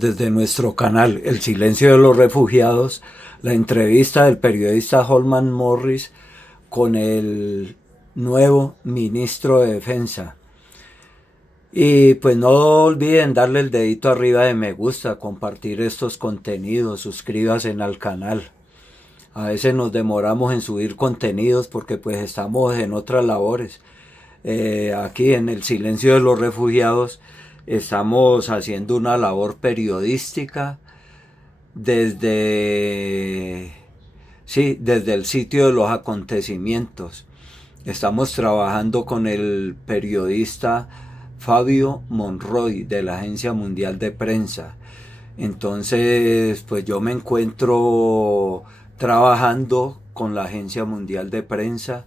Desde nuestro canal El Silencio de los Refugiados, la entrevista del periodista Holman Morris con el nuevo ministro de Defensa. Y pues no olviden darle el dedito arriba de me gusta, compartir estos contenidos, suscríbanse al canal. A veces nos demoramos en subir contenidos porque pues estamos en otras labores. Aquí en El Silencio de los Refugiados estamos haciendo una labor periodística desde el sitio de los acontecimientos. Estamos trabajando con el periodista Fabio Monroy de la Agencia Mundial de Prensa. Entonces, pues yo me encuentro trabajando con la Agencia Mundial de Prensa,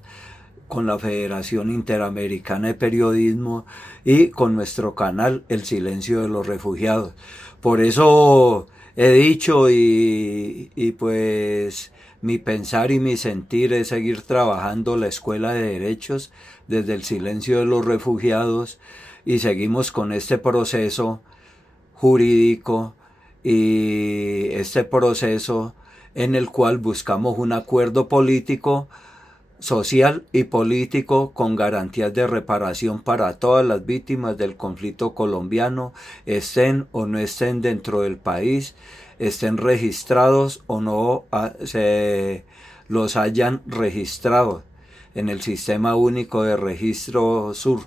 con la Federación Interamericana de Periodismo y con nuestro canal El Silencio de los Refugiados. Por eso he dicho y pues mi pensar y mi sentir es seguir trabajando la Escuela de Derechos desde El Silencio de los Refugiados y seguimos con este proceso jurídico y este proceso en el cual buscamos un acuerdo político, social y político con garantías de reparación para todas las víctimas del conflicto colombiano, estén o no estén dentro del país, estén registrados o no se los hayan registrado en el Sistema Único de Registro Sur.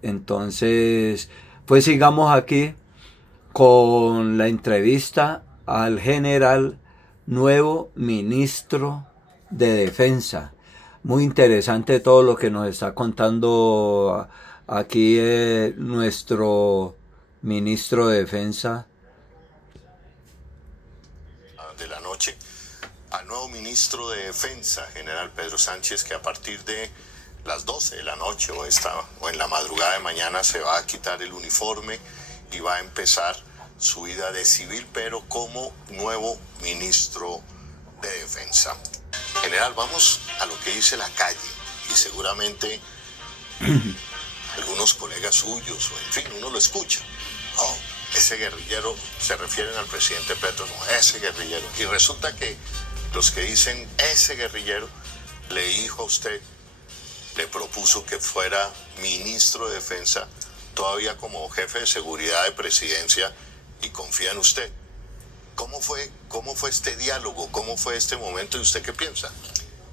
Entonces, pues sigamos aquí con la entrevista al general nuevo ministro de Defensa. Muy interesante todo lo que nos está contando aquí nuestro ministro de Defensa. De la noche al nuevo ministro de Defensa, general Pedro Sánchez, que a partir de las 12 de la noche o en la madrugada de mañana se va a quitar el uniforme y va a empezar su vida de civil, pero como nuevo ministro de Defensa. General, vamos a lo que dice la calle y seguramente algunos colegas suyos, o en fin, uno lo escucha. Oh, ese guerrillero, se refieren al presidente Petro, no, ese guerrillero. Y resulta que los que dicen ese guerrillero le dijo a usted, le propuso que fuera ministro de Defensa, todavía como jefe de seguridad de presidencia, y confía en usted. ¿Cómo fue este diálogo? ¿Cómo fue este momento? ¿Y usted qué piensa?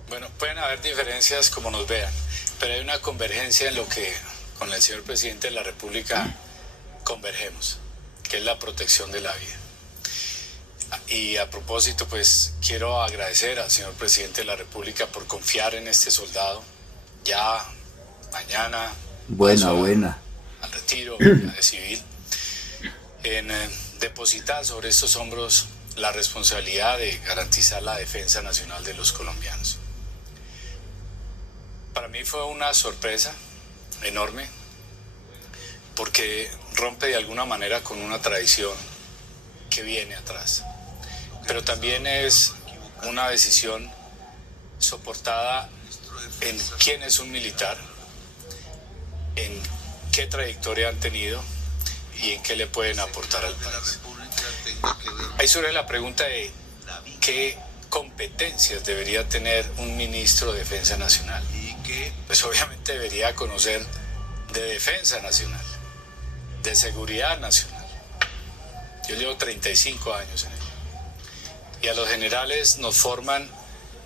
Bueno, pueden haber diferencias como nos vean, pero hay una convergencia en lo que con el señor presidente de la República convergemos, que es la protección de la vida. Y a propósito, pues quiero agradecer al señor presidente de la República por confiar en este soldado. Ya mañana Buena. al retiro de civil, en depositar sobre estos hombros la responsabilidad de garantizar la defensa nacional de los colombianos. Para mí fue una sorpresa enorme, porque rompe de alguna manera con una tradición que viene atrás, pero también es una decisión soportada en quién es un militar, en qué trayectoria han tenido y en qué le pueden aportar al país. Ahí surge la pregunta de qué competencias debería tener un ministro de Defensa Nacional. Pues obviamente debería conocer de defensa nacional, de seguridad nacional. Yo llevo 35 años en ello. Y a los generales nos forman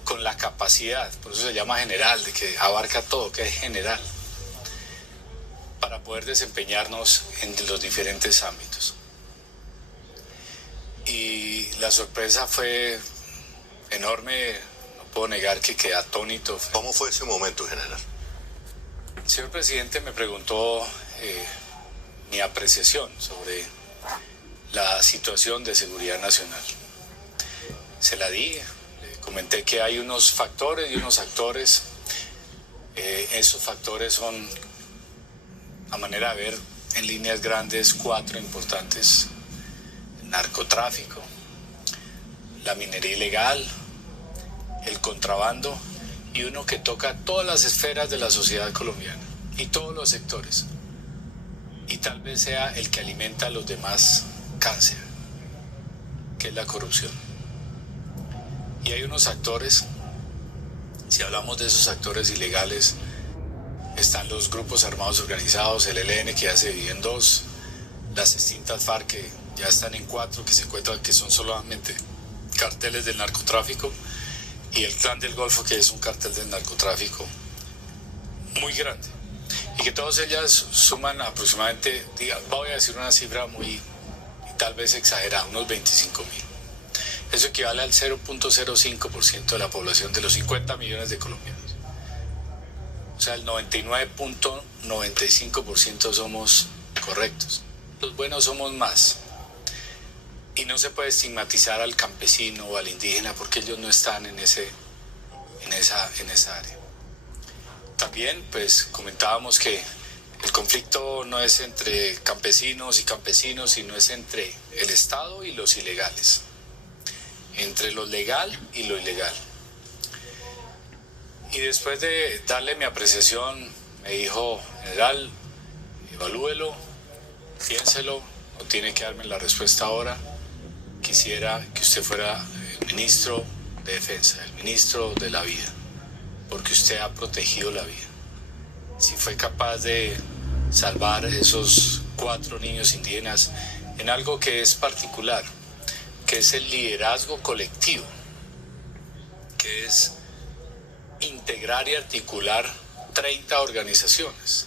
con la capacidad, por eso se llama general, de que abarca todo, que es general, para poder desempeñarnos en los diferentes ámbitos. Y la sorpresa fue enorme, no puedo negar que quedé atónito. ¿Cómo fue ese momento, general? El señor presidente me preguntó mi apreciación sobre la situación de seguridad nacional. Se la di, le comenté que hay unos factores y unos actores. Esos factores son, a manera de ver, en líneas grandes, 4 importantes: el narcotráfico, la minería ilegal, el contrabando, y uno que toca todas las esferas de la sociedad colombiana y todos los sectores, y tal vez sea el que alimenta a los demás: cáncer. que es la corrupción. Y hay unos actores, si hablamos de esos actores ilegales, están los grupos armados organizados, el ELN, que ya se dividió en dos, las extintas FARC, que ya están en 4, que se encuentran que son solamente carteles del narcotráfico, y el Clan del Golfo, que es un cartel del narcotráfico muy grande, y que todas ellas suman aproximadamente, voy a decir una cifra muy, tal vez exagerada, unos 25.000. Eso equivale al 0.05% de la población de los 50 millones de colombianos. O sea, el 99.95% somos correctos. Los buenos somos más. Y no se puede estigmatizar al campesino o al indígena porque ellos no están en esa área. También, pues, comentábamos que el conflicto no es entre campesinos y campesinos, sino es entre el Estado y los ilegales. Entre lo legal y lo ilegal. Y después de darle mi apreciación, me dijo: general, evalúelo, piénselo, no tiene que darme la respuesta ahora. Quisiera que usted fuera el ministro de Defensa, el ministro de la vida, porque usted ha protegido la vida. Si fue capaz de salvar esos 4 niños indígenas en algo que es particular, que es el liderazgo colectivo, que es integrar y articular 30 organizaciones.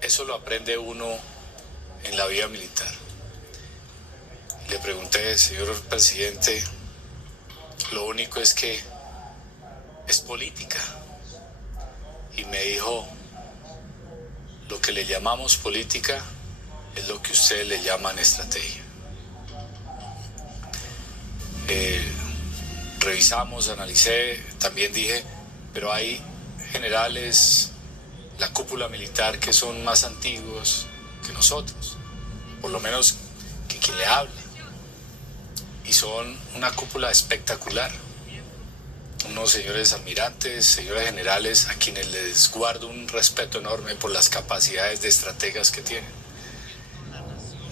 Eso lo aprende uno en la vida militar. Le pregunté: señor presidente, lo único es que es política. Y me dijo: lo que le llamamos política es lo que ustedes le llaman estrategia. Revisamos, analicé, también dije, pero hay generales, la cúpula militar, que son más antiguos que nosotros, por lo menos que quien le hable, y son una cúpula espectacular, unos señores almirantes, señores generales, a quienes les guardo un respeto enorme por las capacidades de estrategas que tienen.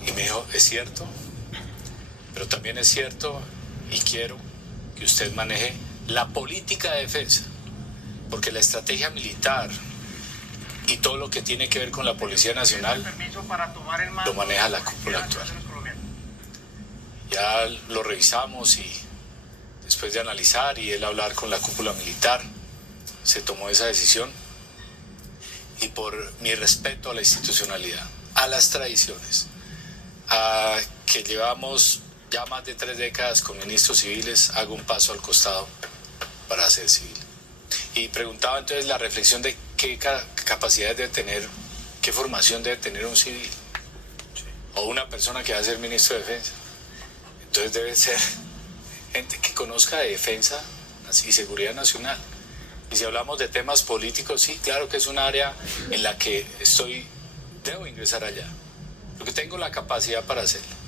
Y me dijo: es cierto, pero también es cierto, y quiero que usted maneje la política de defensa, porque la estrategia militar y todo lo que tiene que ver con la Policía Nacional lo maneja la cúpula actual. Ya lo revisamos y después de analizar y él hablar con la cúpula militar, se tomó esa decisión, y por mi respeto a la institucionalidad, a las tradiciones, a que llevamos ya más de 3 décadas con ministros civiles, hago un paso al costado para ser civil. Y preguntaba entonces la reflexión de qué capacidades debe tener, qué formación debe tener un civil o una persona que va a ser ministro de Defensa. Entonces debe ser gente que conozca de defensa y seguridad nacional. Y si hablamos de temas políticos, sí, claro que es un área en la que debo ingresar allá, porque tengo la capacidad para hacerlo.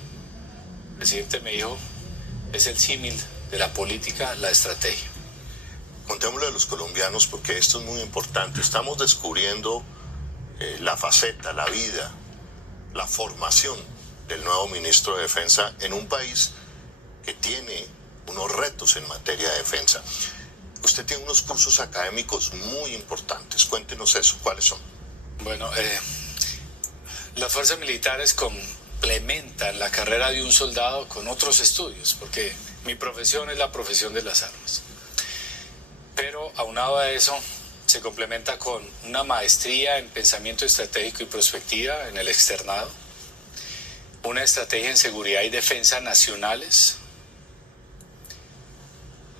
El presidente me dijo: es el símil de la política, la estrategia. Contémosle a los colombianos, porque esto es muy importante. Estamos descubriendo la faceta, la vida, la formación del nuevo ministro de Defensa en un país que tiene unos retos en materia de defensa. Usted tiene unos cursos académicos muy importantes. Cuéntenos eso, ¿cuáles son? Bueno, las fuerzas militares complementan la carrera de un soldado con otros estudios, porque mi profesión es la profesión de las armas. Pero aunado a eso, se complementa con una maestría en pensamiento estratégico y prospectiva en el externado, una estrategia en seguridad y defensa nacionales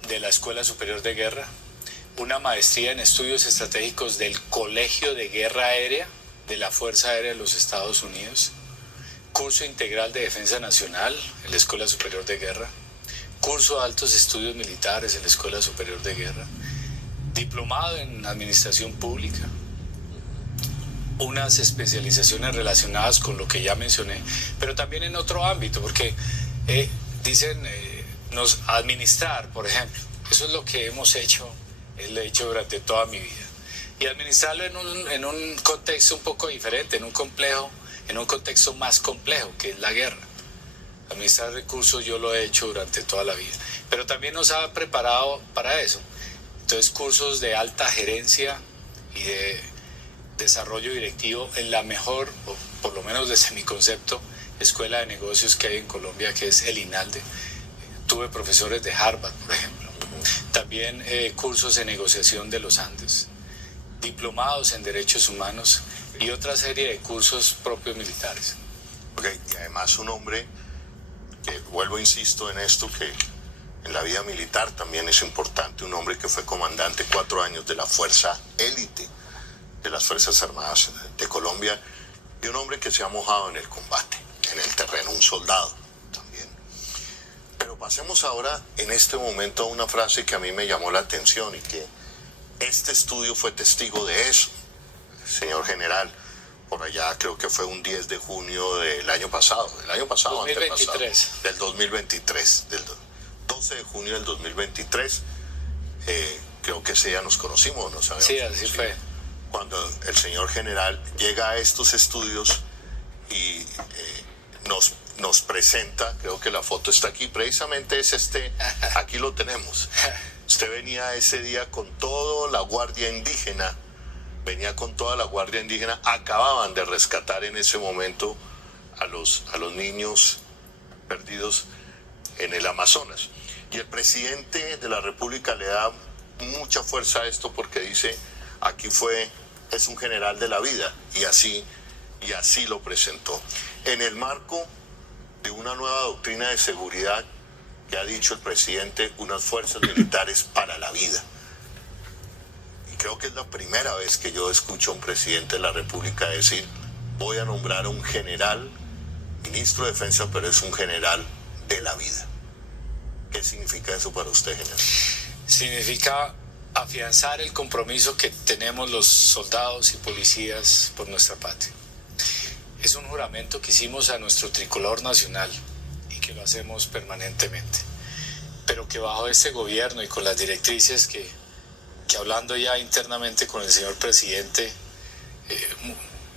de la Escuela Superior de Guerra, una maestría en estudios estratégicos del Colegio de Guerra Aérea de la Fuerza Aérea de los Estados Unidos, curso integral de defensa nacional en la Escuela Superior de Guerra, curso de altos estudios militares en la Escuela Superior de Guerra, diplomado en administración pública, unas especializaciones relacionadas con lo que ya mencioné, pero también en otro ámbito, porque dicen administrar, por ejemplo. Eso es lo que hemos hecho, lo he hecho durante toda mi vida. Y administrarlo en un contexto un poco diferente, en un contexto más complejo, que es la guerra. Administrar recursos yo lo he hecho durante toda la vida, pero también nos ha preparado para eso. Entonces, cursos de alta gerencia y de desarrollo directivo en la mejor, o por lo menos desde mi concepto, escuela de negocios que hay en Colombia, que es el INALDE. Tuve profesores de Harvard, por ejemplo. También cursos de negociación de los Andes, diplomados en derechos humanos y otra serie de cursos propios militares. Okay. Y además un hombre que, vuelvo, insisto en esto, que en la vida militar también es importante, un hombre que fue comandante 4 años de la fuerza élite de las Fuerzas Armadas de Colombia, y un hombre que se ha mojado en el combate, en el terreno, un soldado también. Pero pasemos ahora en este momento a una frase que a mí me llamó la atención y que este estudio fue testigo de eso, señor general. Por allá creo que fue un 10 de junio del año pasado, 2023. Del 2023, del 12 de junio del 2023, creo que ese día nos conocimos, ¿no sabemos? Sí, así fue. Cuando el señor general llega a estos estudios y nos presenta, creo que la foto está aquí, precisamente es aquí lo tenemos. Usted venía ese día con toda la Guardia Indígena, acababan de rescatar en ese momento a los niños perdidos en el Amazonas. Y el presidente de la República le da mucha fuerza a esto porque dice, es un general de la vida, y así lo presentó. En el marco de una nueva doctrina de seguridad que ha dicho el presidente, unas fuerzas militares para la vida. Y creo que es la primera vez que yo escucho a un presidente de la República decir, voy a nombrar a un general, ministro de Defensa, pero es un general de la vida. ¿Qué significa eso para usted, general? Significa afianzar el compromiso que tenemos los soldados y policías por nuestra patria. Es un juramento que hicimos a nuestro tricolor nacional y que lo hacemos permanentemente, pero que bajo este gobierno y con las directrices que hablando ya internamente con el señor presidente,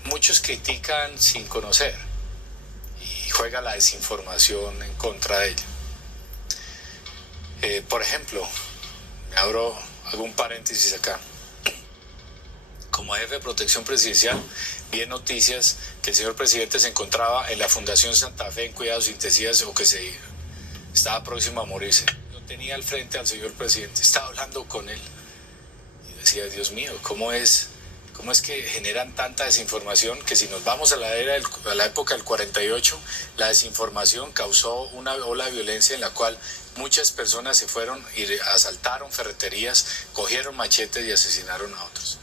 muchos critican sin conocer y juega la desinformación en contra de ello. Por ejemplo, hago un paréntesis acá. Como jefe de protección presidencial, vi en noticias que el señor presidente se encontraba en la Fundación Santa Fe en cuidados intensivos o que estaba próximo a morirse. Yo tenía al frente al señor presidente, estaba hablando con él y decía, Dios mío, ¿cómo es que generan tanta desinformación que si nos vamos a la época del 48, la desinformación causó una ola de violencia en la cual muchas personas se fueron y asaltaron ferreterías, cogieron machetes y asesinaron a otros?